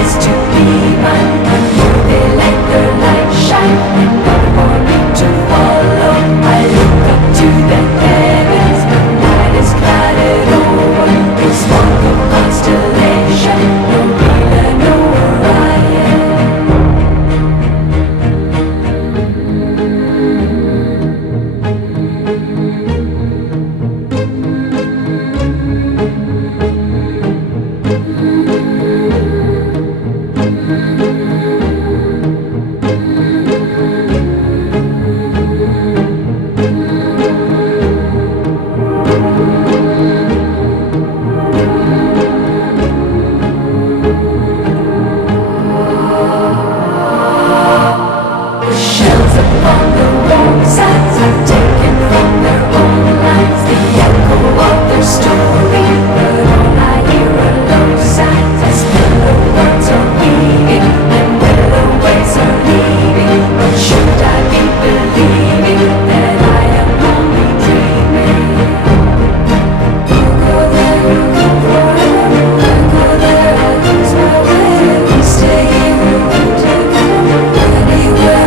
is to be mine. On you they let their light shine, and no more need to follow. I look up to the heavens, but night is clouded over. It's one of constellation, no Vela, no Orion. Shells upon the roadsides are taken from their own lives, the echo of their story, but all I hear are low sighs as pillow words are weaving and willow waves are leaving. But should I be believing that I am only dreaming? You go there, you go forever, I go there, I lose my way. We stay here, we won't take anywhere.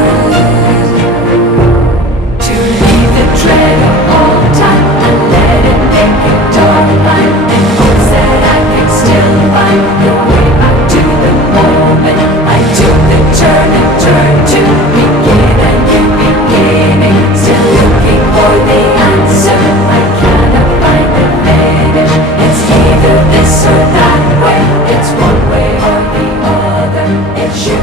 To leave the dread of all time and let it make it darkline, and hopes that I can still find the way back to the moment I took the turn and turned to begin a new beginning. Still looking for the answer, I cannot find the finish. It's either this or that way, it's one way or the other. It should